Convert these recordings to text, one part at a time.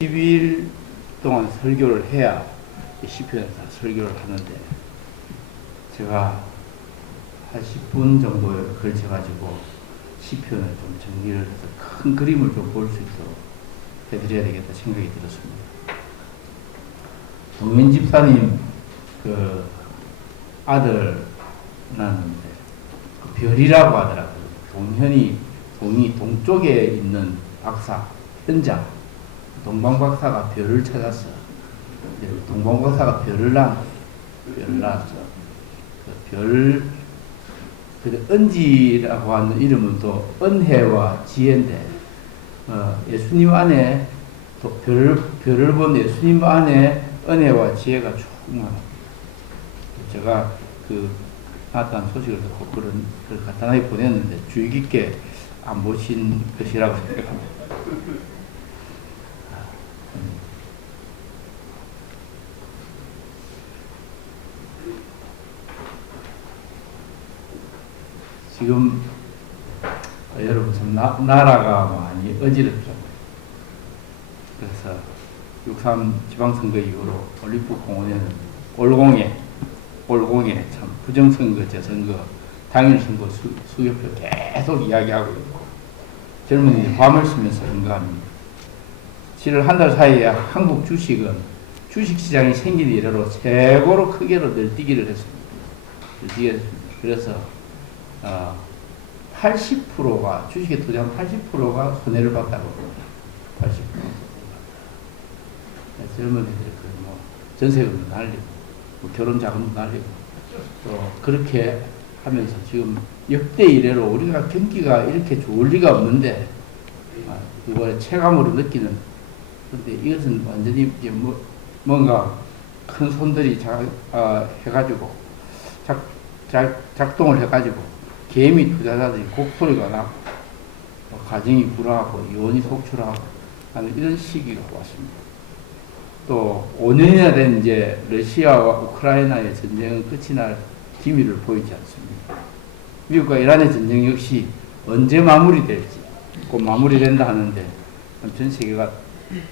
12일 동안 설교를 해야 시편에서 설교를 하는데, 제가 한 10분 정도에 걸쳐가지고 시편을 좀 정리를 해서 큰 그림을 좀 볼 수 있도록 해드려야 되겠다 생각이 들었습니다. 동현 집사님 그 아들 낳았는데, 그 별이라고 하더라고요. 동이 동쪽에 있는 박사, 현자 동방박사가 별을 찾았어. 동방박사가 별을 낳았어. 은지라고 하는 이름은 또 은혜와 지혜인데, 예수님 안에, 또 별을 본 예수님 안에 은혜와 지혜가 충만합니다. 제가 나타난 소식을 듣고 그걸 간단하게 보냈는데 주의 깊게 안 보신 것이라고 생각합니다. 지금 여러분 나라가 많이 어지럽잖아요. 그래서 6.3 지방선거 이후로 올림픽 공원에는 올공에 참 부정선거, 재선거, 당일선거 수개표 계속 이야기하고 있고, 젊은이들이 밤을 쓰면서 응가합니다. 7월 한 달 사이에 한국 주식은 주식시장이 생긴 이래로 최고로 크게로 늘뛰기를 했습니다. 그래서 80%가 주식에 투자한 80%가 손해를 봤다고 합니다. 80%. 젊은이들이 전세금도 날리고, 결혼 자금도 날리고, 또 그렇게 하면서 지금 역대 이래로 우리가 경기가 이렇게 좋을 리가 없는데, 이번에 체감으로 느끼는. 그런데 이것은 완전히 이제 뭔가 큰 손들이 해가지고 작동을 해가지고 개미 투자자들이 곡소리가 나고, 가정이 불화하고 이혼이 속출하고 하는 이런 시기가 왔습니다. 또 5년이나 된 이제 러시아와 우크라이나의 전쟁은 끝이 날 기미를 보이지 않습니다. 미국과 이란의 전쟁 역시 언제 마무리될지, 곧 마무리된다 하는데 전 세계가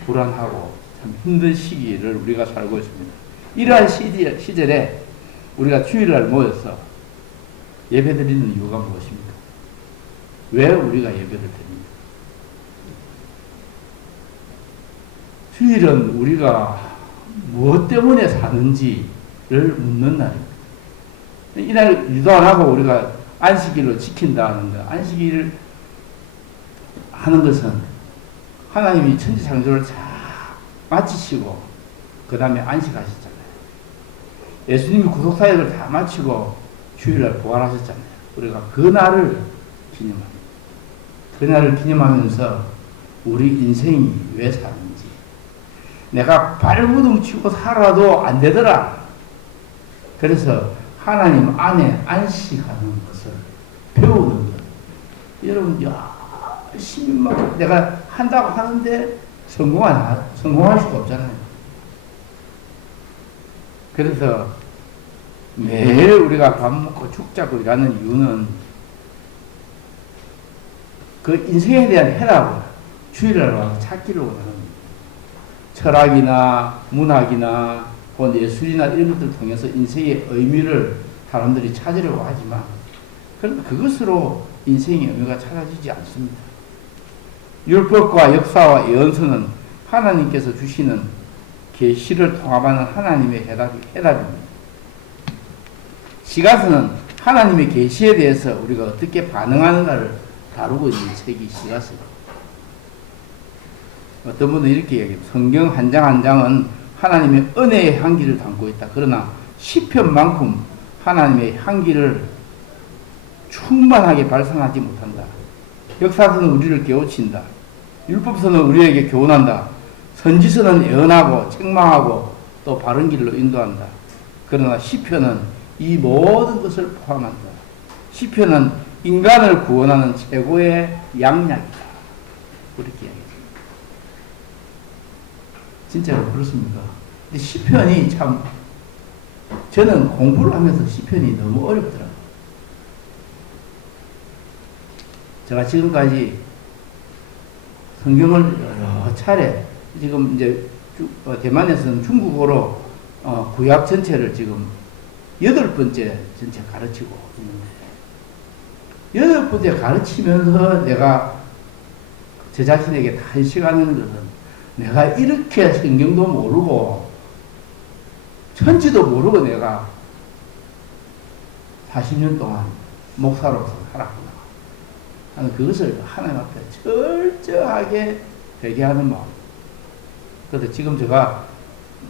불안하고 참 힘든 시기를 우리가 살고 있습니다. 이러한 시절에 우리가 주일날 모여서 예배드리는 이유가 무엇입니까? 왜 우리가 예배를 드립니까? 주일은 우리가 무엇 때문에 사는지를 묻는 날입니다. 이날 유도 안 하고 우리가 안식일로 지킨다 하는데, 안식일을 하는 것은 하나님이 천지창조를 다 마치시고 그 다음에 안식하셨잖아요. 예수님이 구속사역을 다 마치고 주일날 부활하셨잖아요. 우리가 그 날을 기념합니다. 그 날을 기념하면서 우리 인생이 왜 사는지, 내가 발버둥 치고 살아도 안 되더라. 그래서 하나님 안에 안식하는 것을 배우는 것. 여러분, 열심히 막 내가 한다고 하는데 성공할 수가 없잖아요. 그래서 매일 우리가 밥 먹고 죽자고 일하는 이유는 그 인생에 대한 해답을 주일날 와서 찾기를 원하는 겁니다. 철학이나 문학이나 혹은 예술이나 이런 것들을 통해서 인생의 의미를 사람들이 찾으려고 하지만, 그럼 그것으로 인생의 의미가 찾아지지 않습니다. 율법과 역사와 예언서는 하나님께서 주시는 계시를 통합하는 하나님의 해답입니다. 시가서는 하나님의 계시에 대해서 우리가 어떻게 반응하는가를 다루고 있는 책이 시가서입니다. 어떤 분은 이렇게 얘기합니다. 성경 한 장 한 장은 하나님의 은혜의 향기를 담고 있다. 그러나 시편만큼 하나님의 향기를 충만하게 발산하지 못한다. 역사서는 우리를 깨우친다. 율법서는 우리에게 교훈한다. 선지서는 예언하고 책망하고 또 바른 길로 인도한다. 그러나 시편은 이 모든 것을 포함한다. 시편은 인간을 구원하는 최고의 양약이다. 그렇게 이야기합니다. 진짜로 그렇습니다. 근데 시편이 참, 저는 공부를 하면서 시편이 너무 어렵더라고요. 제가 지금까지 성경을 여러 차례 지금 이제 대만에서는 중국어로 구약 전체를 지금 8번째 전체 가르치고 있는데 8번째 가르치면서 내가 제 자신에게 탄식하는 것은 내가 이렇게 성경도 모르고 천지도 모르고 내가 40년 동안 목사로서 살았구나 하는 그것을 하나님 앞에 철저하게 회개하는 마음. 그래서 지금 제가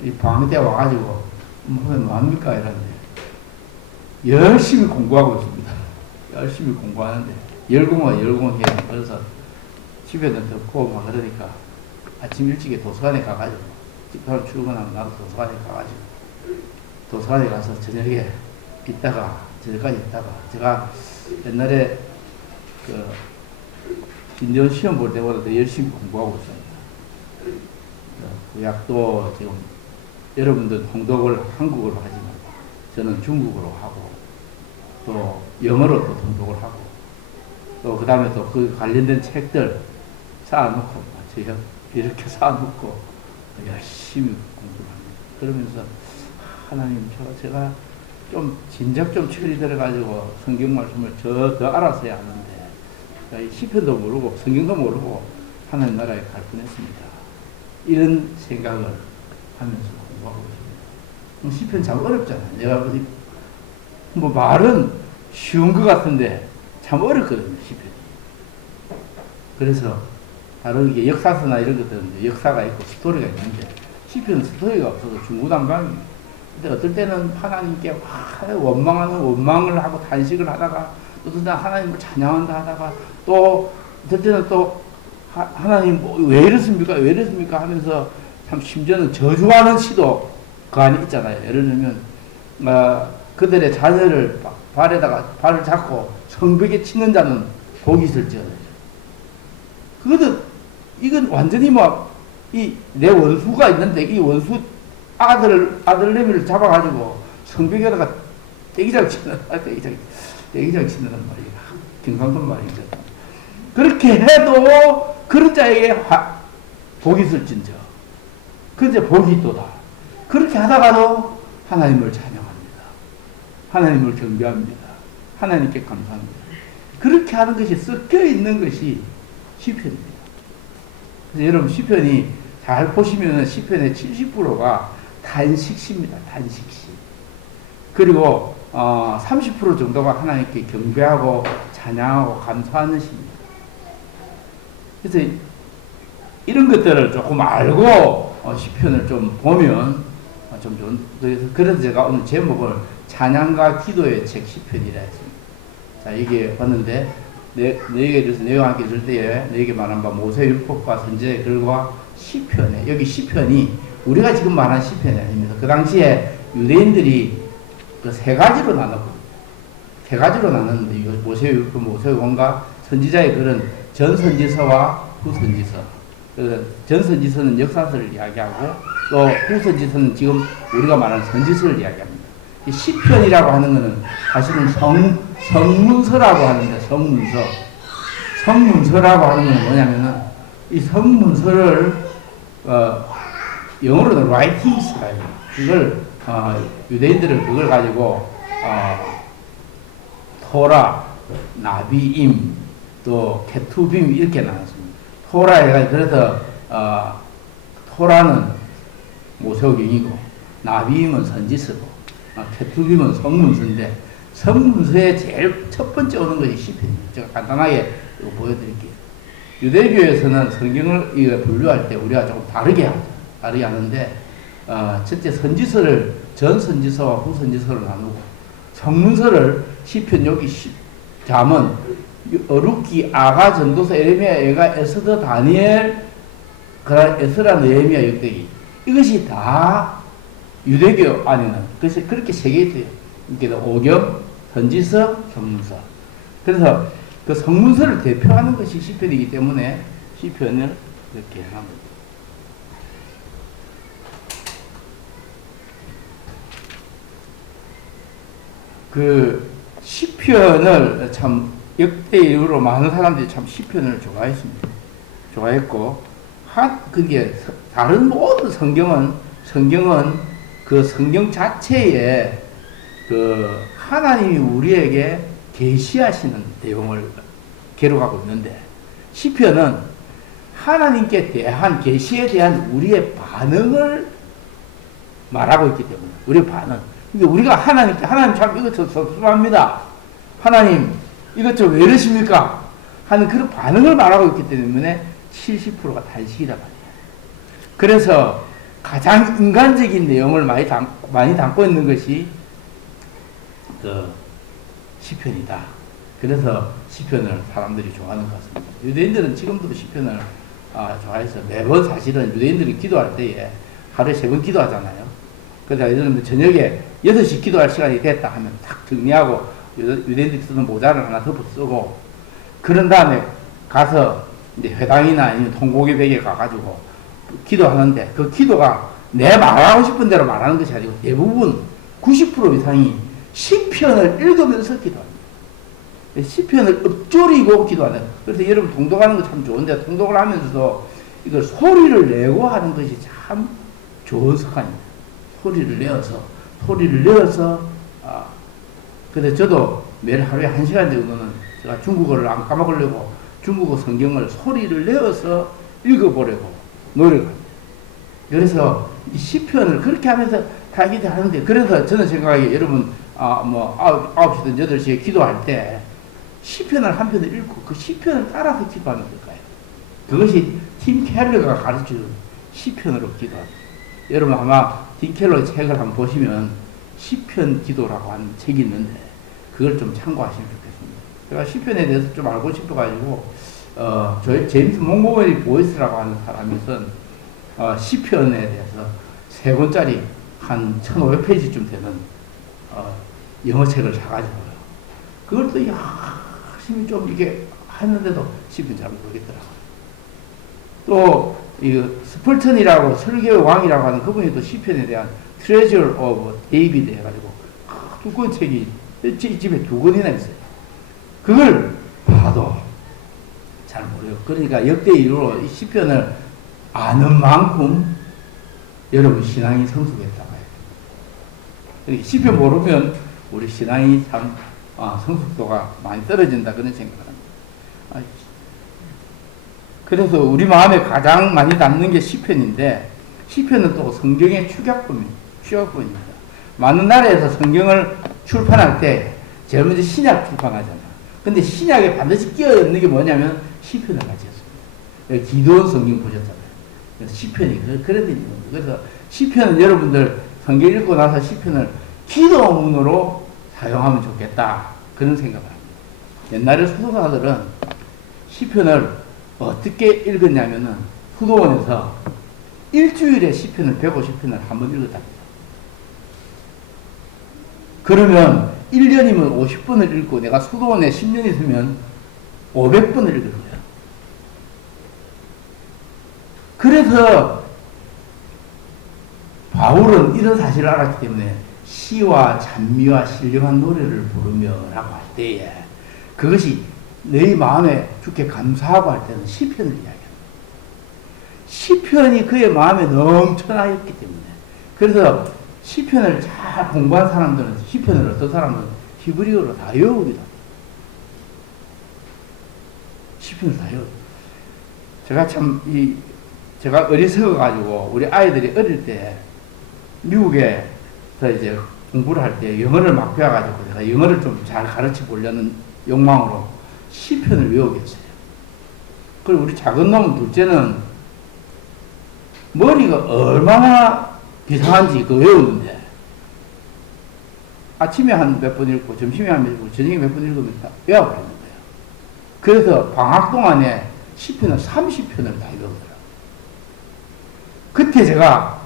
이 방학 때 와가지고 뭐합니까 이러는데 열심히 공부하고 있습니다. 열심히 공부하는데 열공해요. 그래서 집에는 듣고 막 그러니까 아침 일찍에 도서관에 가가지고 집사람 출근하면 나도 도서관에 가가지고 도서관에 가서 저녁에 있다가 저녁까지 있다가 제가 옛날에 그 신대원 시험 볼 때보다 더 열심히 공부하고 있습니다. 구약도 지금 여러분들 통독을 한국어로 하지만 저는 중국어로 하고 또 영어로 또 통독을 하고 또 그 다음에 또 그 관련된 책들 쌓아놓고 이렇게 쌓아놓고 열심히 공부를 합니다. 그러면서 하나님 제가 좀 진작 좀 철이 들어가지고 성경 말씀을 더 알았어야 하는데 시편도 모르고 성경도 모르고 하나님 나라에 갈 뻔했습니다. 이런 생각을 하면서 공부하고 있습니다. 시편 참 어렵잖아요. 내가 뭐 말은 쉬운 것 같은데 참 어렵거든요. 시편이. 그래서 다른 게 역사서나 이런 것들은 역사가 있고 스토리가 있는데 시편은 스토리가 없어서 중구난방이에요. 근데 어떨 때는 하나님께 원망하는 원망을 하고 탄식을 하다가 또 어떨 때는 하나님을 찬양한다 하다가 또 어떨 때는 또 하나님 왜 이렇습니까? 왜 이렇습니까? 하면서 참 심지어는 저주하는 시도 그 안에 있잖아요. 예를 들면 그들의 자녀를 발에다가 발을 잡고 성벽에 치는 자는 복이 있을지어다. 그것은 이건 완전히 내 원수가 있는데 이 원수 아들내미를 잡아가지고 성벽에다가 떼기장 치는 말이야. 경상도 말이거든. 그렇게 해도 그런 자에게 복이 있을진저. 그런데 복이 있도다. 그렇게 하다가도 하나님을 찬양합니다. 하나님을 경배합니다. 하나님께 감사합니다. 그렇게 하는 것이 섞여 있는 것이 시편입니다. 그래서 여러분 시편이 잘 보시면 시편의 70%가 단식시입니다. 단식시. 그리고 30% 정도가 하나님께 경배하고 찬양하고 감사하는 시입니다. 그래서 이런 것들을 조금 알고 시편을 좀 보면 좀 좋은. 그래서 제가 오늘 제목을 찬양과 기도의 책 시편이라 했습니다. 자, 이게 봤는데 너에게 대해서 내가 함께 있을 때에 너에게 말한 바 모세율법과 선지자의 글과 시편에 여기 시편이 우리가 지금 말한 시편이 아닙니다. 그 당시에 유대인들이 그 세 가지로 나눴거든요. 세 가지로 나눴는데 이거 모세율법, 모세원과 선지자의 글은 전선지서와 후선지서. 전선지서는 역사서를 이야기하고 또 후선지서는 지금 우리가 말하는 선지서를 이야기합니다. 이 시편이라고 하는 것은 사실은 성문서라고 하는데 성문서라고 하는 건 뭐냐면은 이 성문서를 영어로는 writings라고 해요. 그걸 유대인들은 그걸 가지고 토라, 나비임, 또 케투빔 이렇게 나눴습니다. 토라에 그래서 토라는 모세오경이고 나비임은 선지서고 케투빔은 성문서인데 성문서에 제일 첫 번째 오는 것이 시편입니다. 제가 간단하게 이거 보여드릴게요. 유대교에서는 성경을 분류할 때 우리가 조금 다르게 하는데 첫째 선지서를 전선지서와 후선지서로 나누고 성문서를 시편, 여기 잠언, 어룻기, 아가, 전도서, 에레미야, 예가, 에스더, 다니엘, 에스라, 느헤미야, 역대기 이것이 다 유대교 안에는 그래서 그렇게 세 개 있어요. 그러니까 오경, 선지서, 성문서. 그래서 그 성문서를 대표하는 것이 시편이기 때문에 시편을 이렇게 하는 거죠. 그 시편을 참 역대 이후로 많은 사람들이 참 시편을 좋아했습니다. 좋아했고 그게 다른 모든 성경은 그 성경 자체에 그 하나님이 우리에게 계시하시는 내용을 기록하고 있는데, 시편은 하나님께 대한 계시에 대한 우리의 반응을 말하고 있기 때문에, 우리의 반응. 그러니까 우리가 하나님 참 이것 좀 섭섭합니다, 하나님 이것 좀 왜 이러십니까 하는 그런 반응을 말하고 있기 때문에 70%가 단식이다 말이에요. 그래서 가장 인간적인 내용을 많이 담고 있는 것이 그 시편이다. 그래서 시편을 사람들이 좋아하는 것 같습니다. 유대인들은 지금도 시편을 좋아해서 매번 사실은 유대인들이 기도할 때에 하루에 3번 기도하잖아요. 그래서 예를 들면 저녁에 6시 기도할 시간이 됐다 하면 탁 정리하고 유대인들이 쓰는 모자를 하나 덮어 쓰고, 그런 다음에 가서 이제 회당이나 아니면 통곡의 벽에 가가지고 기도하는데, 그 기도가 내 말하고 싶은 대로 말하는 것이 아니고 대부분 90% 이상이 시편을 읽으면서 기도합니다. 시편을 읊조리고 기도하는. 그래서 여러분 통독하는 거 참 좋은데, 통독을 하면서도 이걸 소리를 내고 하는 것이 참 좋은 습관입니다. 소리를 내어서 근데 저도 매일 하루에 1시간 정도는 제가 중국어를 안 까먹으려고 중국어 성경을 소리를 내어서 읽어보려고 노력합니다. 그래서 이 시편을 그렇게 하면서 다 기도하는데, 그래서 저는 생각하기에 여러분 9시든 8시에 기도할 때 시편을 한 편을 읽고 그 시편을 따라서 기도하면 될까요? 그것이 팀 켈러가 가르쳐준 시편으로 기도합니다. 여러분 아마 팀 켈러의 책을 한번 보시면 시편 기도라고 하는 책이 있는데 그걸 좀 참고하시면 좋겠습니다. 제가 시편에 대해서 좀 알고 싶어가지고 제임스 몽고메리 보이스라고 하는 사람이 쓴 시편에 대해서 3권짜리 한 1500페이지쯤 되는 영어 책을 사가지고요. 그걸 또 열심히 좀 이렇게 했는데도 시편 잘 모르겠더라고요. 또 스펄턴이라고 설교의 왕이라고 하는 그분이 또 시편에 대한 Treasure of David 해가지고 두꺼운 책이 집에 2권이나 있어요. 그걸 봐도 잘 모르요. 그러니까 역대 이후로 이 시편을 아는 만큼 여러분 신앙이 성숙했다고 해요. 그러니까 시편 모르면 우리 신앙이 참 성숙도가 많이 떨어진다, 그런 생각을 합니다. 그래서 우리 마음에 가장 많이 담는 게 시편인데, 시편은 또 성경의 축약본입니다. 많은 나라에서 성경을 출판할 때 제일 먼저 신약 출판하잖아요. 근데 신약에 반드시 끼어 있는 게 뭐냐면 시편을 가지었습니다. 기도원 성경 보셨잖아요. 그래서 시편이 그런 데 있는 겁니다. 그래서 시편은 여러분들 성경 읽고 나서 시편을 기도문으로 사용하면 좋겠다, 그런 생각을 합니다. 옛날에 수도사들은 시편을 어떻게 읽었냐면은 수도원에서 일주일에 시편을 150편을 한 번 읽었답니다. 그러면 1년이면 50번을 읽고 내가 수도원에 10년 있으면 500번을 읽을 거야. 그래서 바울은 이런 사실을 알았기 때문에 시와 찬미와 신령한 노래를 부르며 라고 할 때에 그것이 너희 마음에 주께 감사하고 할 때는 시편을 이야기합니다. 시편이 그의 마음에 넘쳐나였기 때문에. 그래서 시편을 잘 공부한 사람들은, 시편을 어떤 사람은 히브리어로 다 외웁니다. 시편을 다 외웁니다. 제가 어리석어가지고 우리 아이들이 어릴 때 미국에서 이제 공부를 할 때 영어를 막 배워가지고 내가 영어를 좀 잘 가르쳐 보려는 욕망으로 시편을 외우게 했어요. 그리고 우리 작은 놈 둘째는 머리가 얼마나 비상한지 그거 외우는데 아침에 한 몇 번 읽고 점심에 한 몇 번 읽고 저녁에 몇 번 읽으면 다 외워버리는 거예요. 그래서 방학 동안에 시편을 30편을 다 외우더라고요. 그때 제가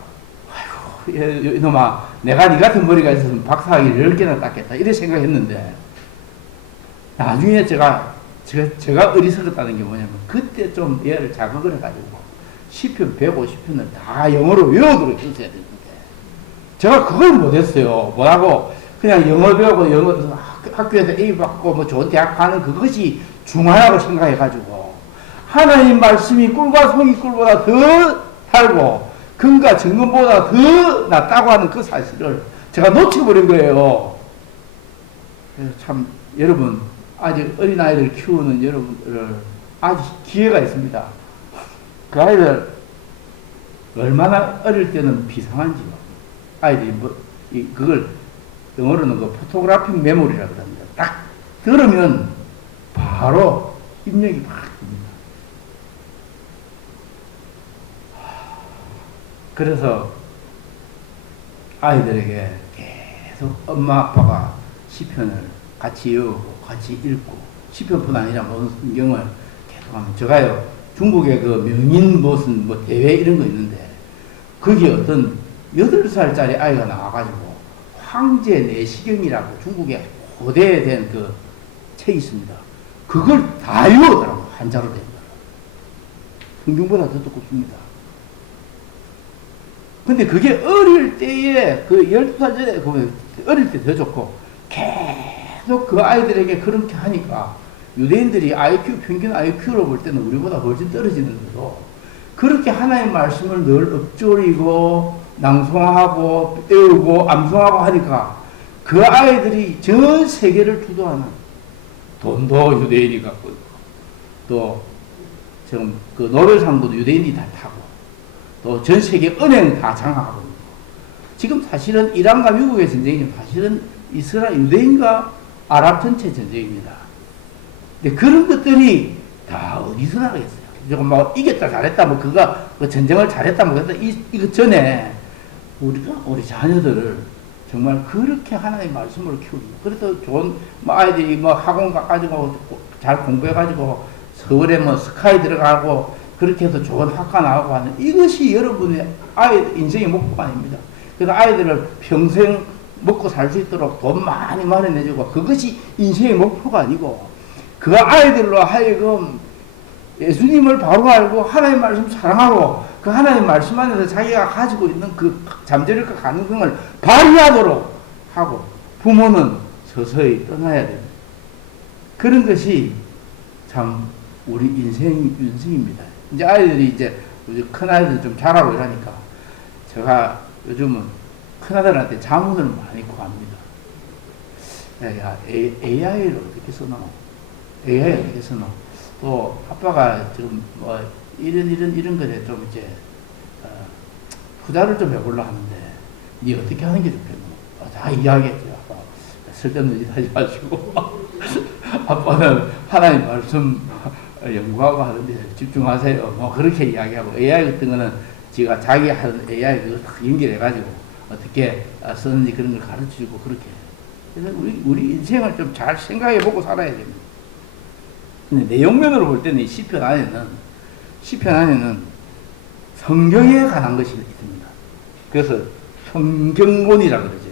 아이고 이놈아, 내가 니 같은 머리가 있었으면 박사학위 10개나 땄겠다 이래 생각했는데, 나중에 제가 어리석었다는 게 뭐냐면 그때 좀 얘를 자극을 해가지고 시편 150편을 다 영어로 외우도록 했어야 되는데 제가 그걸 못했어요. 뭐라고 그냥 영어 배우고 학교에서 A 받고 뭐 좋은 대학 가는 그것이 중요하다고 생각해가지고 하나님 말씀이 꿀과 송이 꿀보다 더 달고 금과 정금보다 더 낫다고 하는 그 사실을 제가 놓쳐버린 거예요. 그래서 참 여러분 아직 어린아이들 키우는 여러분들 아직 기회가 있습니다. 그 아이들 얼마나 어릴 때는 비상한지요. 아이들이 그걸 영어로는 그 포토그래픽 메모리라고 합니다. 딱 들으면 바로 입력이 막 됩니다. 그래서 아이들에게 계속 엄마 아빠가 시편을 같이 외우고 같이 읽고 시편뿐 아니라 모든 성경을 계속하면 제가요 중국의 그 명인 무슨 뭐 대회 이런 거 있는데 거기에 어떤 8살짜리 아이가 나와가지고 황제 내시경이라고 중국의 고대된 그 책이 있습니다. 그걸 다 외우더라고 한자로 된 거. 성경보다 더 두껍습니다. 근데 그게 어릴 때에 그 12살 전에 보면 어릴 때 더 좋고 계속 그 아이들에게 그렇게 하니까 유대인들이 IQ 평균 IQ로 볼 때는 우리보다 훨씬 떨어지는데도 그렇게 하나님의 말씀을 늘 읊조리고 낭송하고 배우고 암송하고 하니까 그 아이들이 전 세계를 주도하는 돈도 유대인이 갖고 있고 또 지금 그 노벨상도 유대인이 다 타고 또 전 세계 은행 다 장악하고 있고 지금 사실은 이란과 미국의 전쟁이 사실은 이스라엘 유대인과 아랍 전체 전쟁입니다. 근데 그런 것들이 다 어디서 나가겠어요? 조금 뭐 이겼다 잘했다 뭐 그거 그 전쟁을 잘했다 뭐 그랬다 이거 전에 우리 자녀들을 정말 그렇게 하나님의 말씀으로 키웁니다. 그래서 좋은 뭐 아이들이 뭐 학원 가가지고 잘 공부해가지고 서울에 뭐 스카이 들어가고 그렇게 해서 좋은 학과 나오고 하는 이것이 여러분의 아이 인생의 목표가 아닙니다. 그래서 아이들을 평생 먹고 살 수 있도록 돈 많이 마련해주고 그것이 인생의 목표가 아니고 그 아이들로 하여금 예수님을 바로 알고 하나님의 말씀 사랑하고 그 하나님의 말씀 안에서 자기가 가지고 있는 그 잠재력과 가능성을 발휘하도록 하고 부모는 서서히 떠나야 됩니다. 그런 것이 참 우리 인생입니다. 이제 아이들이 이제 큰 아이들 좀 자라고 이러니까 제가 요즘은 큰 아들한테 자문을 많이 구합니다. 야, AI를 어떻게 써노? AI 어떻게 써노? 또 아빠가 지금 뭐 이런 것에 좀 이제 투자를 좀 해보려 하는데 니 어떻게 하는 게 좋겠노? 다 이야기했죠. 아빠 쓸데없는 짓 하지 마시고 아빠는 하나님 말씀 연구하고 하는데 집중하세요. 뭐 그렇게 이야기하고 AI 같은 거는 지가 자기 하는 AI 그걸 딱 연결해가지고 어떻게 쓰는지 그런 걸 가르쳐주고 그렇게. 그래서 우리 인생을 좀 잘 생각해보고 살아야 됩니다. 근데 내용면으로 볼 때는 이 시편 안에는 성경에 관한 것이 있습니다. 그래서 성경론이라 그러죠.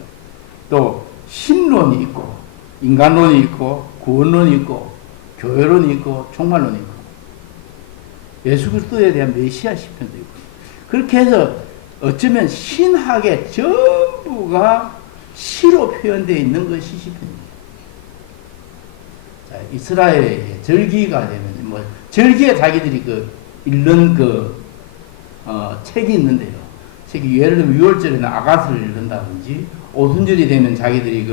또 신론이 있고 인간론이 있고 구원론이 있고 교회론이 있고 종말론이 있고 예수 그리스도에 대한 메시아 시편도 있고 그렇게 해서 어쩌면 신학의 전부가 시로 표현되어 있는 것이 시편입니다. 자, 이스라엘의 절기가 되면 뭐 절기에 자기들이 읽는 책이 있는데요. 책이 예를 들면 6월절에는 아가스를 읽는다든지 오순절이 되면 자기들이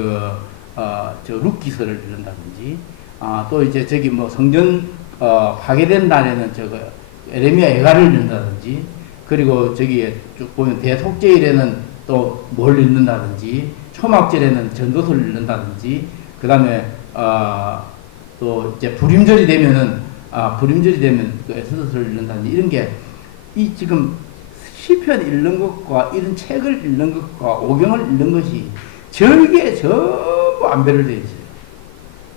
룻기서를 읽는다든지 또 이제 저기 뭐 성전 파괴된 날에는 에레미야 예가를 읽는다든지 그리고 저기에 쭉 보면 대속죄일에는 또 뭘 읽는다든지 초막절에는 전도서를 읽는다든지 그 다음에 또 이제 불임절이 되면 그 에스더서를 읽는다든지 이런 게 이 지금 시편 읽는 것과 이런 책을 읽는 것과 오경을 읽는 것이 절기에 전부 안배를 되어 있어요.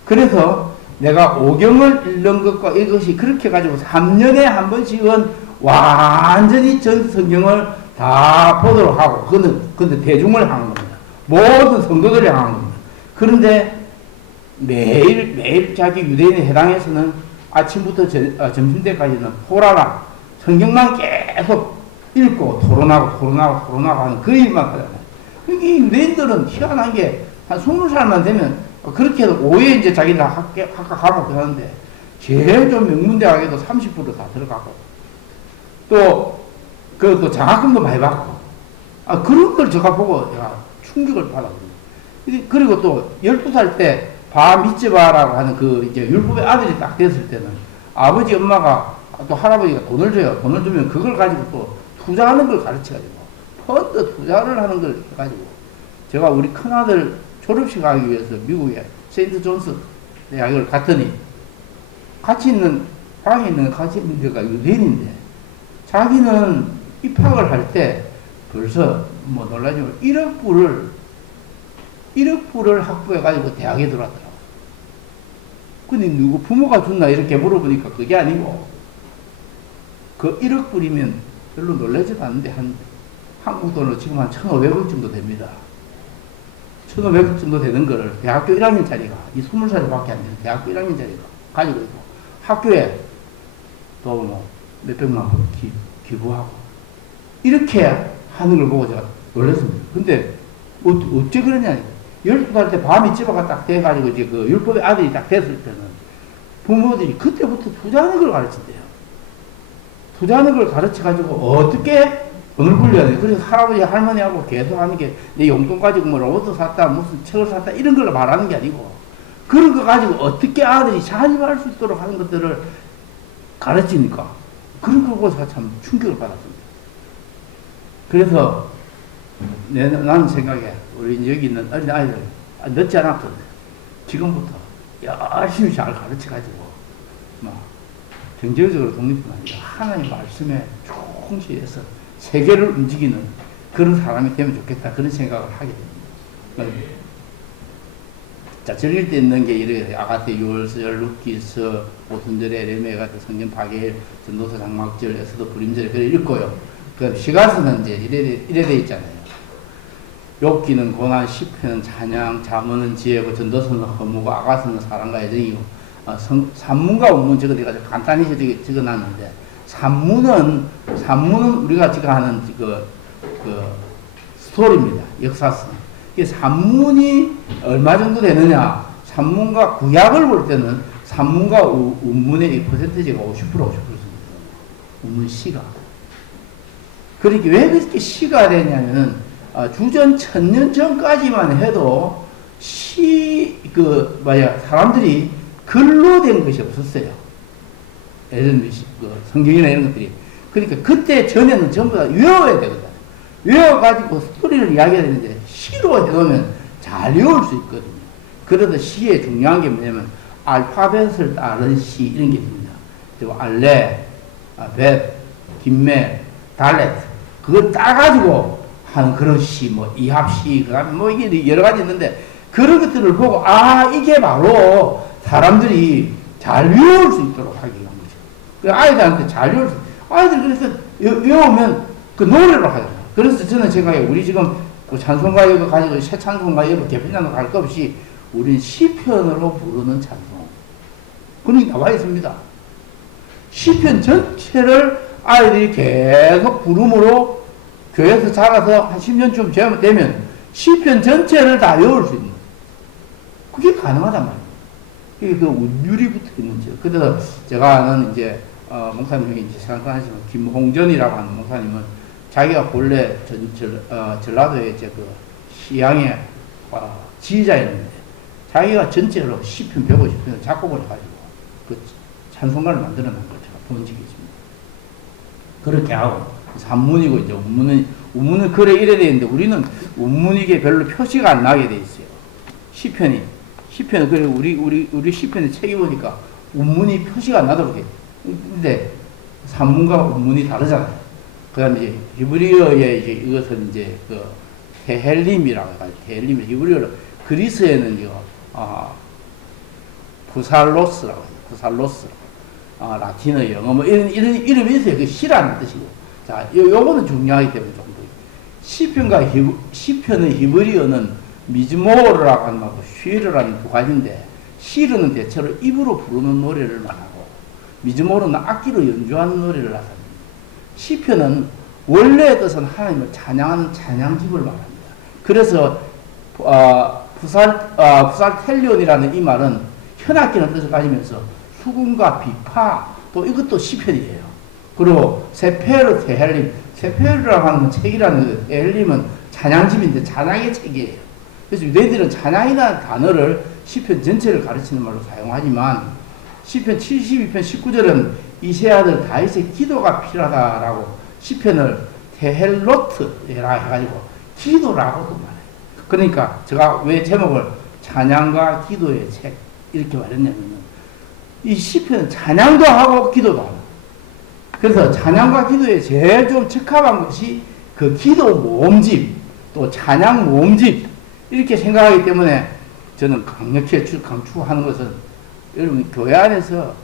그래서 내가 오경을 읽는 것과 이것이 그렇게 가지고 3년에 한 번씩은 완전히 전 성경을 다 보도록 하고 근데 대중을 향한 겁니다. 모든 성도들을 향한 겁니다. 그런데 매일 자기 유대인에 해당해서는 아침부터 점심때까지는 토라나 성경만 계속 읽고 토론하고 하는 그 일만 하잖아요. 그러니까 이 유대인들은 희한한 게 한 20살만 되면 그렇게 해서 오후에 이제 자기들 학교 가고 그러는데 제일 좀 명문대학에도 30% 다 들어가고, 또, 또 장학금도 많이 받고, 그런 걸 제가 보고, 야, 충격을 받았거든요. 그리고 또, 12살 때, 바 미츠바라고 하는 이제 율법의 아들이 딱 됐을 때는, 아버지, 엄마가, 또 할아버지가 돈을 줘요. 돈을 주면 그걸 가지고 또, 투자하는 걸 가르쳐가지고, 펀드 투자를 하는 걸 해가지고, 제가 우리 큰아들 졸업식 하기 위해서 미국에 세인트 존스 대학을 갔더니, 방에 있는 같이 있는 데가 유대인인데, 자기는 입학을 할 때 벌써 뭐 놀라지만 1억 불을 확보해가지고 대학에 들어왔더라고. 근데 누구 부모가 줬나 이렇게 물어보니까 그게 아니고, 그 1억 불이면 별로 놀라지도 않는데, 한국 돈으로 지금 한 1,500억 정도 됩니다. 1,500억 정도 되는 거를 대학교 1학년짜리가, 이 20살밖에 안 되는 대학교 1학년짜리가 가지고 있고, 학교에 또 뭐 몇백만 원 기부하고, 이렇게 하는 걸 보고 제가 놀랐습니다. 근데 어째 그러냐. 12살 때 밤이 집어가 딱 돼가지고 이제 그 율법의 아들이 딱 됐을 때는 부모들이 그때부터 투자하는 걸 가르친대요. 투자하는 걸 가르쳐가지고 어떻게 돈을 불려야 돼. 그래서 할아버지, 할머니하고 계속 하는 게 내 용돈 가지고 뭐 로봇 샀다, 무슨 책을 샀다, 이런 걸 말하는 게 아니고, 그런 거 가지고 어떻게 아들이 자립할 수 있도록 하는 것들을 가르치니까, 그런 걸 보고 제가 참 충격을 받았습니다. 그래서 나는 생각에 우리 여기 있는 어린 아이들 늦지 않았거든. 지금부터 열심히 잘 가르쳐가지고 막 경제적으로 독립뿐 아니라 하나님의 말씀에 충실해서 세계를 움직이는 그런 사람이 되면 좋겠다, 그런 생각을 하게 됩니다. 자, 즐길 때 있는 게 이래요. 아가테, 유월절, 루키서, 오순절에 에레미야, 성경 파괴, 전도서, 장막절, 에스더, 불임절, 그래 읽고요. 그 시가서는 이제 이래 돼 있잖아요. 욥기는 고난, 시편은 찬양, 잠언은 지혜고, 전도서는 허무고, 아가서는 사랑과 애정이고, 산문과 원문 적어가지고 간단히 적어놨는데, 산문은 우리가 지금 하는 스토리입니다. 역사서. 이 산문이 얼마 정도 되느냐? 산문과 구약을 볼 때는 산문과 운문의 퍼센티지가 50%. 운문 시가. 그러니까 왜 그렇게 시가 되냐면은, 주전 1000년 전까지만 해도 사람들이 글로 된 것이 없었어요. 예를 들면 성경이나 이런 것들이. 그러니까 그때 전에는 전부 다 외워야 되거든. 외워가지고 스토리를 이야기해야 되는데, 시로 해놓으면 잘 외울 수 있거든요. 그래도 시의 중요한 게 뭐냐면, 알파벳을 따른 시, 이런 게 있습니다. 그리고 알레, 벳, 김메, 달렛, 그걸 따가지고 하는 그런 시, 뭐, 이합시, 그 다음에 뭐, 이게 여러 가지 있는데, 그런 것들을 보고, 이게 바로 사람들이 잘 외울 수 있도록 하기 위한 거죠. 그 아이들한테 잘 외울 수, 아이들 그래서 외우면 그 노래로 하잖아요. 그래서 저는 생각해, 우리 지금 그 찬송가협을 가지고 새 찬송가협을 개편장도 갈 것 없이, 우리는 시편으로 부르는 찬송. 그런 게 나와 있습니다. 시편 전체를 아이들이 계속 부름으로 교회에서 자라서 한 10년쯤 되면 시편 전체를 다 외울 수 있는, 그게 가능하단 말이에요. 이게 그 운율이 붙어 있는 거죠. 그래서 제가 아는 이제 목사님 중에 이제 생각하시면 김홍전이라고 하는 목사님은 자기가 본래 전라도에 이제 그 시향의 지휘자였는데, 자기가 전체로 시편 150편을 작곡을 해가지고 그 찬송가를 만들어 놓은 걸 제가 본 적이 있습니다. 그렇게 하고 산문이고, 이제 운문은 그래 이래 돼 있는데, 우리는 운문이게 별로 표시가 안 나게 돼 있어요. 시편은 그래 우리 시편의 책이 보니까 운문이 표시가 안 나도록 해. 근데 산문과 운문이 다르잖아요. 그다음에 이제 히브리어의 이제 이것은 이제 그 테헬림이라고 해가지고, 테헬림 히브리어로, 그리스에는 이거 푸살로스라고 해요. 푸살로스. 라틴어, 영어 뭐 이런 이름이 있어요. 그 시라는 뜻이고. 자, 요거는 중요하기 때문에 좀 시편의 히브리어는 미즈모르라고 하는 거고 쉬르라는 두 가지인데, 시르는 대체로 입으로 부르는 노래를 말하고, 미즈모르는 악기로 연주하는 노래를 나타냅니다. 시편은 원래의 뜻은 하나님을 찬양하는 찬양집을 말합니다. 그래서 부살텔리온이라는 이 말은 현악기는 뜻을 가지면서 수군과 비파, 또 이것도 시편이에요. 그리고 세페르 테헬림, 세페르라고 하는 책이라는 테헬림은 찬양집인데 찬양의 책이에요. 그래서 유대인들은 찬양이라는 단어를 시편 전체를 가르치는 말로 사용하지만 시편 72편 19절은 이세 아들 다윗의 기도가 필요하다라고 시편을 테헬로트라 해가지고 기도라고도 말해요. 그러니까 제가 왜 제목을 찬양과 기도의 책 이렇게 말했냐면은 이 시편은 찬양도 하고 기도도 하고, 그래서 찬양과 기도에 제일 좀 적합한 것이 그 기도 모음집 또 찬양 모음집 이렇게 생각하기 때문에 저는 강력히 강추하는 것은 여러분 교회 안에서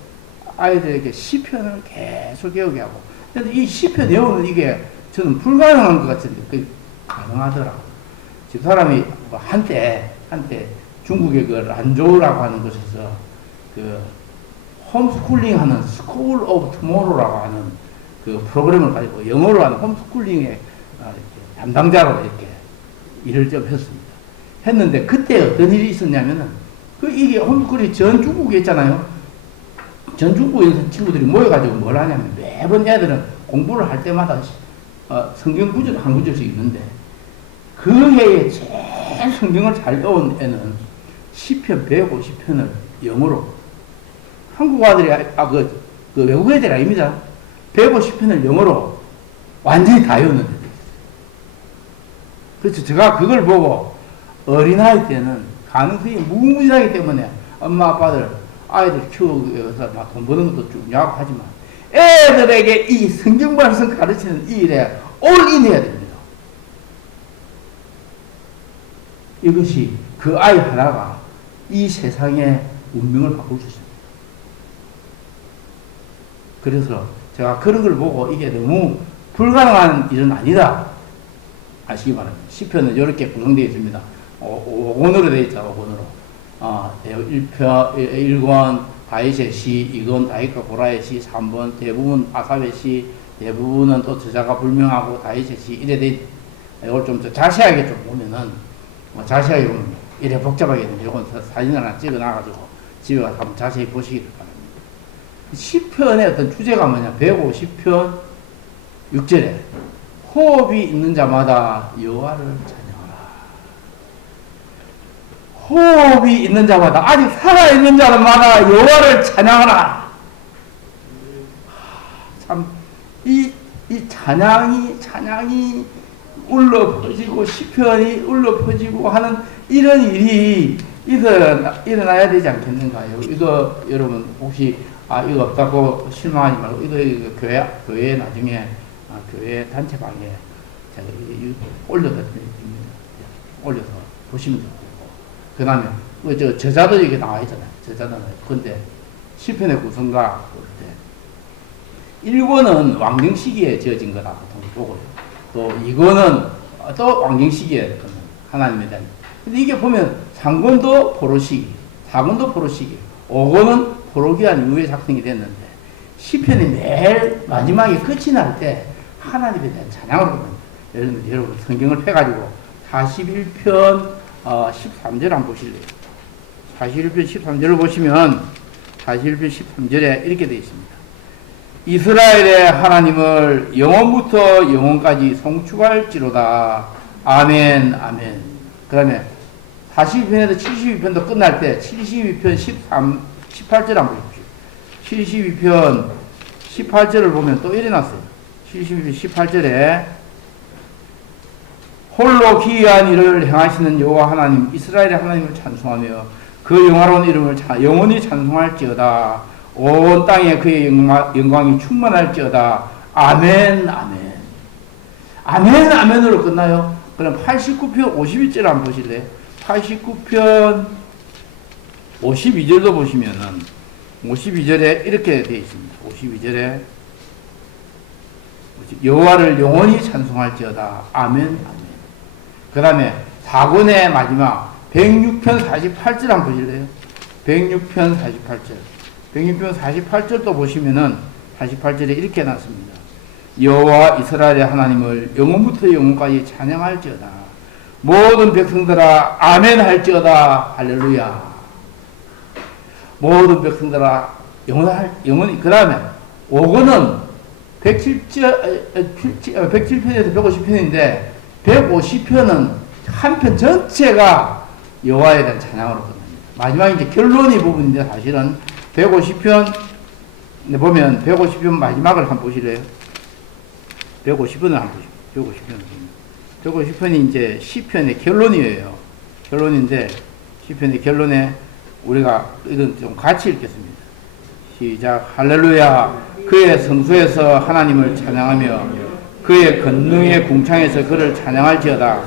아이들에게 시편을 계속 배우게 하고, 근데 이 시편 외우는 이게 저는 불가능한 것 같은데 그게 가능하더라고요. 집사람이 뭐 한때 중국의 그 란조우라고 하는 곳에서 그 홈스쿨링 하는 스쿨 오브 투모로우라고 하는 그 프로그램을 가지고 영어로 하는 홈스쿨링의 담당자로 이렇게 일을 좀 했습니다. 했는데 그때 어떤 일이 있었냐면은 이게 홈스쿨이 전 중국에 있잖아요. 전 중국에 있는 친구들이 모여가지고 뭘 하냐면 매번 애들은 공부를 할 때마다 성경 구절 한 구절씩 있는데 그 해에 제일 성경을 잘 배운 애는 시편 150편을 영어로, 한국 아들이 그 외국 애들이 아닙니다. 150편을 영어로 완전히 다 외웠는데, 그래서 제가 그걸 보고 어린아이 때는 가능성이 무궁무진하기 때문에 엄마 아빠들 아이들 키우기 위해서 막 돈 버는 것도 중요하고 하지만 애들에게 이 성경 말씀 가르치는 이 일에 올인해야 됩니다. 이것이 그 아이 하나가 이 세상의 운명을 바꿀 수 있습니다. 그래서 제가 그런 걸 보고 이게 너무 불가능한 일은 아니다 아시기 바랍니다. 시편은 이렇게 구성되어 있습니다. 5권으로 되어 있죠. 5권으로 1권 다윗의 시, 2권 다윗과 고라의 시, 3번 대부분 아삽의 시, 대부분은 또 저자가 불명하고 다윗의 시, 이래 돼. 이걸 좀 더 자세하게 좀 보면은 자세하게 보면 이래 복잡하게 되면 이건 사진 하나 찍어 놔가지고 집에 가서 한번 자세히 보시기 바랍니다. 시편의 어떤 주제가 뭐냐, 150편 6절에 호흡이 있는 자마다 여호와를 찬양하라. 호흡이 있는 자마다, 아직 살아있는 자마다 여호와를 찬양하라. 참 이 찬양이 울려 퍼지고 시편이 울려 퍼지고 하는 이런 일이 일어나야 되지 않겠는가요? 이거 여러분 혹시 이거 없다고 실망하지 말고 이거 교회 나중에 교회 단체방에 제가 올려드립니다. 올려서 보시면 되고, 그 다음에 저자도 이게 나와 있잖아요. 저자도. 근데 시편의 구성가 볼 때 1권은 왕정 시기에 지어진 거다 보통 보고요. 또 2권은 또 왕정 시기에 하나님에 대한. 근데 이게 보면 3권도 포로 시기, 4권도 포로 시기, 5권은 포로 기한 이후에 작성이 됐는데 시편이 매일 마지막에 끝이 날 때 하나님에 대한 찬양을 합니다. 여러분 성경을 펴가지고 41편 13절 한번 보실래요? 41편 13절을 보시면 41편 13절에 이렇게 되어 있습니다. 이스라엘의 하나님을 영원부터 영원까지 송축할지로다. 아멘, 아멘. 그 다음에 42편에서 72편도 끝날 때 72편 18절 한번 보십시오. 72편 18절을 보면 또 이래 놨어요. 72편 18절에 홀로 기이한 일을 행하시는 여호와 하나님 이스라엘의 하나님을 찬송하며 그 영화로운 이름을 영원히 찬송할지어다. 온 땅에 그의 영광이 충만할지어다. 아멘, 아멘. 아멘, 아멘으로 끝나요. 그럼 89편 52절 한번 보실래요? 89편 52절도 보시면은 52절에 이렇게 되어 있습니다. 52절에 여호와를 영원히 찬송할지어다. 아멘, 아멘. 그 다음에 4권의 마지막 106편 48절 한번 보실래요? 106편 48절. 106편 48절도 보시면은 48절에 이렇게 놨습니다. 여호와 이스라엘의 하나님을 영원부터 영원까지 찬양할지어다. 모든 백성들아 아멘 할지어다. 할렐루야. 모든 백성들아 영원히, 그 다음에 5권은 107편에서 150편인데, 150편은 한 편 전체가 여호와에 대한 찬양으로 끝납니다. 마지막 이제 결론이 부분인데, 사실은 150편, 보면 150편 마지막을 한번 보실래요? 150편을 한번 보시죠. 150편이 이제 시편의 결론이에요. 결론인데, 시편의 결론에 우리가 이런 좀 같이 읽겠습니다. 시작. 할렐루야. 그의 성소에서 하나님을 찬양하며 그의 권능의 궁창에서 그를 찬양할지어다.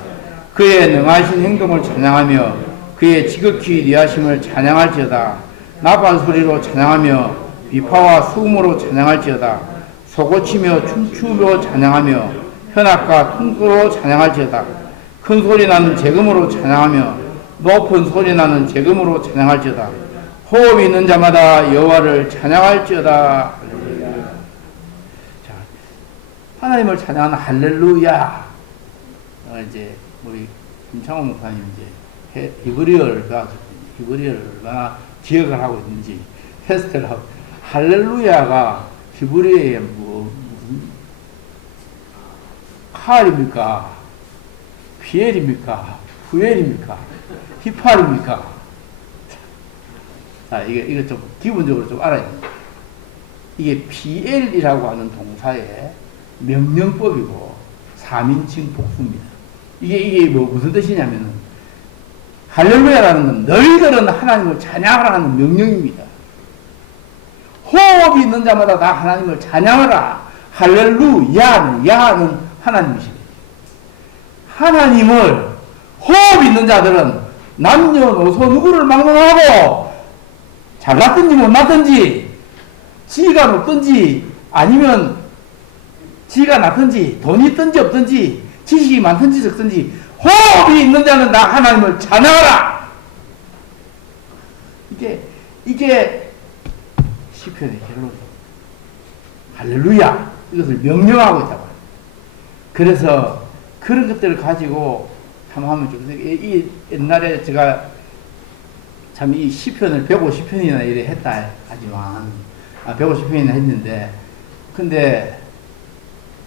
그의 능하신 행동을 찬양하며 그의 지극히 리하심을 찬양할지어다. 나팔 소리로 찬양하며 비파와 수음으로 찬양할지어다. 소고치며 춤추며 찬양하며 현악과 통수로 찬양할지어다. 큰 소리 나는 재금으로 찬양하며 높은 소리 나는 재금으로 찬양할지어다. 호흡이 있는 자마다 여호와를 찬양할지어다. 할렐루야. 자, 하나님을 찬양하는 할렐루야. 이제 우리 김창호 목사님 이제 히브리어를 배웠을 때 히브리어를 얼마나 기억을 하고 있는지 테스트를 하고, 할렐루야가 히브리어에 무슨 칼입니까? 피엘입니까? 후엘입니까? 히팔입니까? 자, 이게 좀 기본적으로 좀 알아야 됩니다. 이게 PL이라고 하는 동사의 명령법이고 3인칭 복수입니다. 이게 무슨 뜻이냐면은, 할렐루야라는 건 너희들은 하나님을 찬양하라는 명령입니다. 호흡이 있는 자마다 다 하나님을 찬양하라. 할렐루야는, 야는 하나님이십니다. 하나님을, 호흡이 있는 자들은 남녀노소 누구를 막론하고 잘났든지 못났든지, 지가 높든지 아니면 지가 낮든지, 돈이 있든지 없든지, 지식이 많든지 적든지, 호흡이 있는 자는 다 하나님을 찬양하라. 이게 시편의 결론이에요. 할렐루야. 이것을 명령하고 있다고. 그래서 그런 것들을 가지고 참 하면 좋겠어요. 이 옛날에 제가 참 이 시편을 150편이나 이래 했다 하지만, 150편이나 했는데, 근데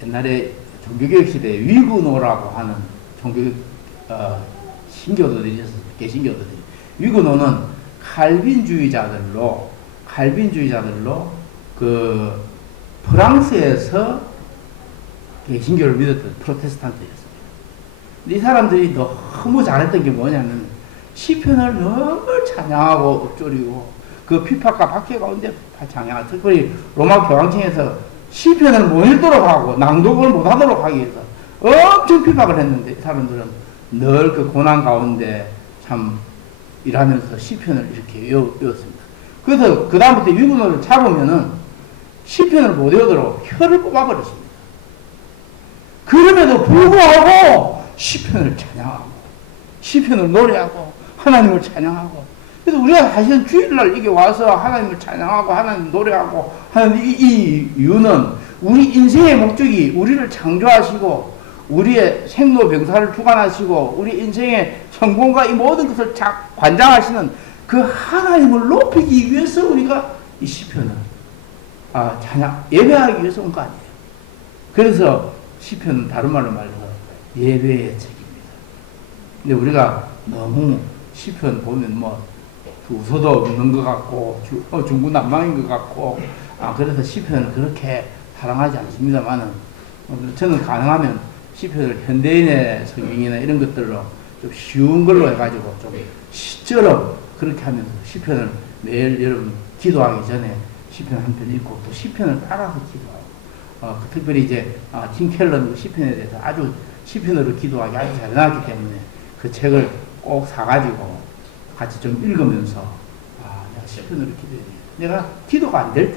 옛날에 종교개혁 시대에 위구노라고 하는 종교개혁 신교도들이 있었어요. 개신교도들이. 위구노는 칼빈주의자들로 그 프랑스에서 개신교를 믿었던 프로테스탄트였습니다. 이 사람들이 너무 잘했던 게 뭐냐면, 시편을 너무 찬양하고 읊조리고 그 핍박과 박해 가운데 찬양하고, 특별히 로마 교황청에서 시편을 못 읽도록 하고 낭독을 못 하도록 하기 위해서 엄청 핍박을 했는데, 이 사람들은 늘 그 고난 가운데 참 일하면서 시편을 이렇게 외웠습니다. 그래서 그 다음부터 위구노를 잡으면은 시편을 못 외우도록 혀를 뽑아버렸습니다. 그럼에도 불구하고 시편을 찬양하고 시편을 노래하고 하나님을 찬양하고, 그래서 우리가 사실은 주일날 이게 와서 하나님을 찬양하고 하나님 노래하고 하는 이 이유는, 우리 인생의 목적이 우리를 창조하시고 우리의 생로병사를 주관하시고 우리 인생의 성공과 이 모든 것을 관장하시는 그 하나님을 높이기 위해서 우리가 이 시편을 찬양 예배하기 위해서 온 거 아니에요. 그래서 시편은 다른 말로 말해서 예배의 책입니다. 근데 우리가 너무 시편 보면 뭐 주소도 없는 것 같고 중구난방인 것 같고, 그래서 시편을 그렇게 사랑하지 않습니다만은, 저는 가능하면 시편을 현대인의 성경이나 이런 것들로 좀 쉬운 걸로 해가지고 좀 시처럼 그렇게 하면서 시편을 매일 여러분 기도하기 전에 시편 한 편 읽고 또 시편을 따라서 기도하고, 특별히 이제 팀 켈러는 시편에 대해서 아주 시편으로 기도하기 아주 잘 나왔기 때문에 그 책을 꼭 사가지고 같이 좀 읽으면서 내가 시편으로 기도해야 돼. 내가 기도가 안 될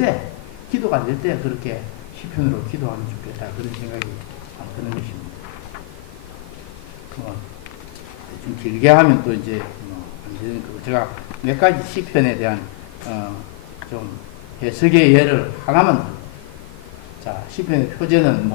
때 그렇게 시편으로 기도하면 좋겠다, 그런 생각이 드는 것입니다. 좀 길게 하면 또 이제 안 되는 거고, 제가 몇 가지 시편에 대한 좀 해석의 예를 하나만 들어요. 자, 시편의 표제는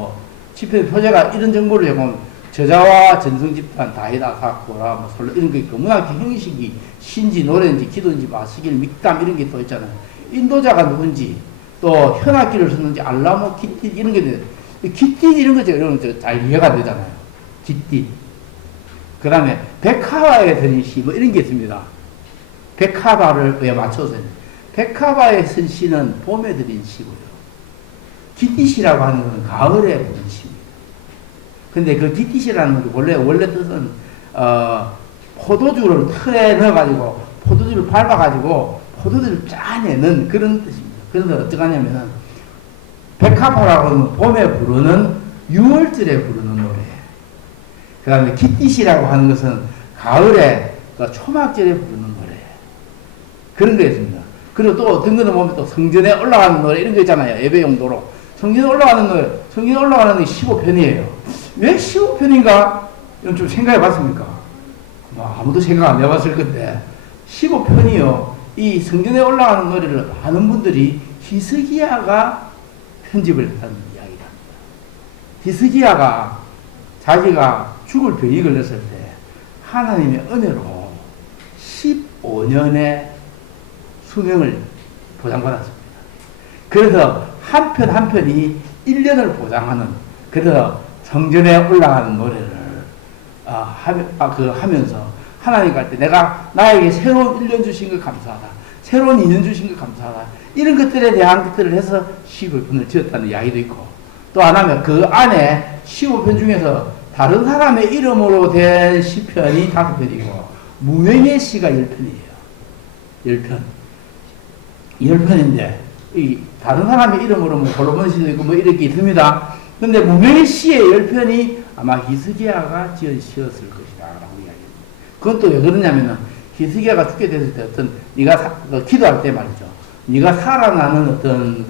시편의 표제가 이런 정보를 제공하면 저자와 전성집단 다이다사코라 솔로 이런 거 있고, 문학적 형식이 신지 노래인지 기도인지 마스길 믹담 이런 게 또 있잖아요. 인도자가 누군지, 또 현악기를 썼는지, 알라모, 기띠, 이런 게 있는데, 기띠 이런 거죠. 이런 거 잘 이해가 되잖아요. 기띠. 그 다음에 백화바에 드린 시, 뭐 이런 게 있습니다. 백화바를 왜 맞춰서 백화바에 쓴 시는 봄에 드린 시고요. 기띠시라고 하는 것은 가을에 부른 시입니다. 근데 그 기띠시라는 게 원래 뜻은, 포도주를 틀에 넣어가지고, 포도주를 밟아가지고, 포도주를 짜내는 그런 뜻입니다. 그래서 어떻게 하냐면은, 백합화라고 하는 봄에 부르는 6월절에 부르는 노래. 그 다음에 기띠시라고 하는 것은 가을에, 그러니까 초막절에 부르는 노래. 그런 거였습니다. 그리고 또 어떤 거는 보면 또 성전에 올라가는 노래 이런 거 있잖아요. 예배 용도로. 성전에 올라가는 노래, 성전에 올라가는 게 15편이에요. 왜 15편인가? 이건 좀 생각해 봤습니까? 아무도 생각 안 해봤을 건데, 15편이요. 이 성전에 올라가는 노래를 아는 분들이 히스기야가 편집을 했다는 이야기를 합니다. 히스기야가 자기가 죽을 병이 걸렸을 때 하나님의 은혜로 15년의 수명을 보장받았습니다. 그래서 한 편 한 편이 1년을 보장하는, 그래서 성전에 올라가는 노래를 하면서 하나님 할 때 내가 나에게 새로운 1년 주신 것 감사하다. 새로운 2년 주신 것 감사하다. 이런 것들에 대한 것들을 해서 15편을 지었다는 이야기도 있고, 또 하나는 그 안에 15편 중에서 다른 사람의 이름으로 된 시편이 5편이고 무명의 시가 10편이에요. 10편. 10편인데 이 다른 사람의 이름으로 뭐 솔로몬 시도 있고 뭐 이렇게 있습니다. 근데 무명의 시의 10편이 아마 히스기야가 지었을 것이다 라고 이야기합니다. 그건 또 왜 그러냐면은 히스기야가 죽게 됐을 때 어떤 네가 기도할 때 말이죠. 네가 살아나는 어떤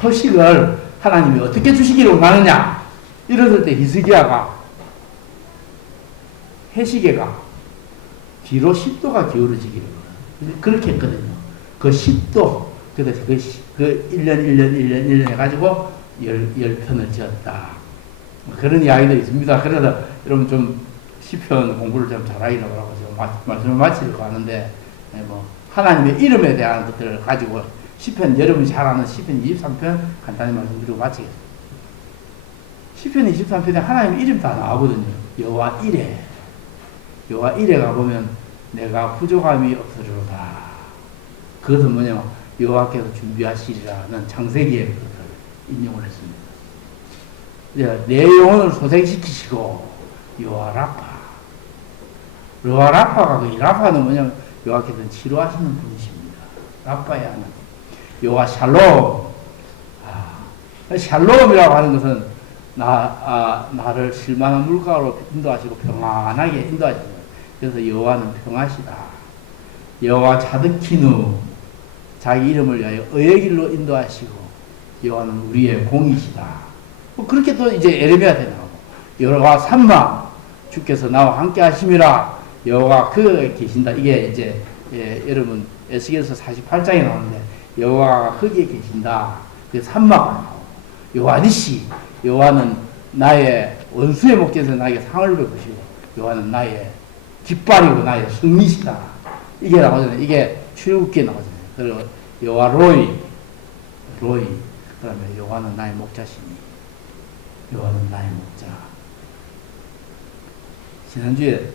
표식을 하나님이 어떻게 주시기를 원하느냐 이랬을 때 히스기야가 해시계가 뒤로 10도가 기울어지기를 원해요. 그렇게 했거든요. 그 10도, 그래서 그 1년 해가지고 10편을 지었다. 그런 이야기도 있습니다. 그래서 여러분 좀 시편 공부를 좀 잘하려고 하고 말씀을 마치려고 하는데, 뭐, 하나님의 이름에 대한 것들을 가지고 시편, 여러분이 잘 아는 시편 23편 간단히 말씀드리고 마치겠습니다. 시편 23편에 하나님 이름 다 나오거든요. 여호와 이레. 여호와 이레가 보면 내가 부족함이 없으리로다. 그것은 뭐냐면 여호와께서 준비하시리라는 창세기의 것을 인용을 했습니다. 내 영혼을 소생시키시고 여호와 라파. 여호와 라파가 이 라파는 뭐냐면 여호와께서 치료하시는 분이십니다. 라파야 하는 여호와 샬롬. 샬롬이라고 하는 것은 나를 실만한 물가로 인도하시고 평안하게 인도하시는 거예요. 그래서 여호와는 평하시다. 여호와 차드키누. 자기 이름을 위하여 의의 길로 인도하시고 여호와는 우리의 공이시다. 뭐 그렇게 또 이제 에레미야에 나오고 여호와 삼마 주께서 나와 함께 하심이라. 여호와 그 계신다. 이게 이제 여러분 에스겔서 48장에 나오는데 여호와가 거기에 계신다. 그 삼마가 나오고 여호와 니시. 여호와는 나의 원수의 목전에서 나에게 상을 베푸시고 여호와는 나의 깃발이고 나의 승리시다. 이게 나오잖아요. 이게 출애굽기에 나오잖아요. 그리고 여호와 로이, 그 다음에 여호와는 나의 목자시니, 여호와는 나의 목자. 지난주에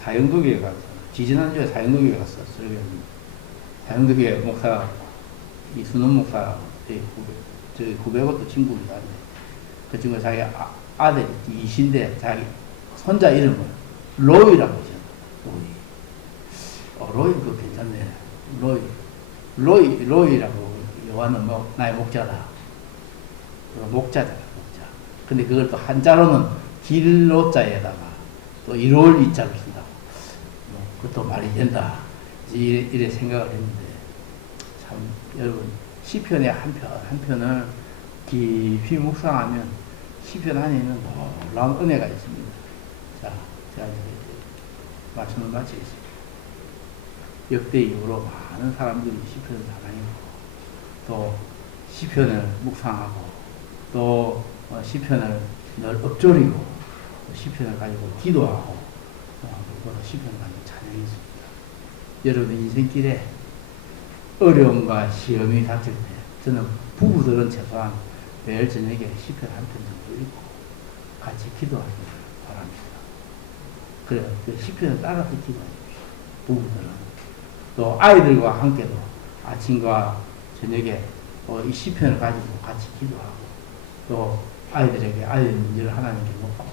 사형도교에 가서, 지지난주에 사형도교에 갔어. 사형도교에 목사, 이순원 목사, 저희 후배것도 친구입니다. 그 친구가 자기 아들이 이신데 자기 손자 이름을 로이라고 하죠. 로이 그거 괜찮네. 로이라고. 여호와는 뭐 나의 목자다. 목자다. 목자. 근데 그걸 또 한자로는 길로자에다가 또 이로울 이자를 쓴다고. 그것도 말이 된다. 이래 생각을 했는데, 참 여러분 시편의 한 편을 깊이 묵상하면 시편 안에는 놀라운 은혜가 있습니다. 자, 제가 이제 말씀을 마치겠습니다. 역대 이후로 많은 사람들이 시편을 사랑했고, 또 시편을 묵상하고, 또 시편을 늘 읊조리고, 시편을 가지고 기도하고, 그리고 시편을 가지고 찬양했습니다. 여러분 인생길에 어려움과 시험이 닥칠 때 저는 부부들은 최소한 매일 저녁에 시편 한 편 정도 읽고 같이 기도하시기 바랍니다. 그래, 그 시편을 따라서 기도하십시오. 부부들은. 또 아이들과 함께도 아침과 저녁에 이 시편을 가지고 같이 기도하고 또 아이들에게 아이들 문제를 하나님께 놓고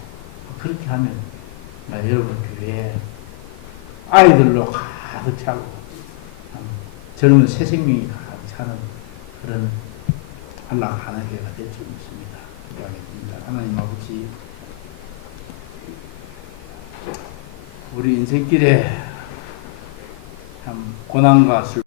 그렇게 하면 여러분 교회에 아이들로 가득 차고 젊은 새 생명이 가득 차는 그런 안락하는 해가 될 줄 믿습니다. 기도하겠습니다. 하나님 아버지, 우리 인생길에 참 고난과 슬픔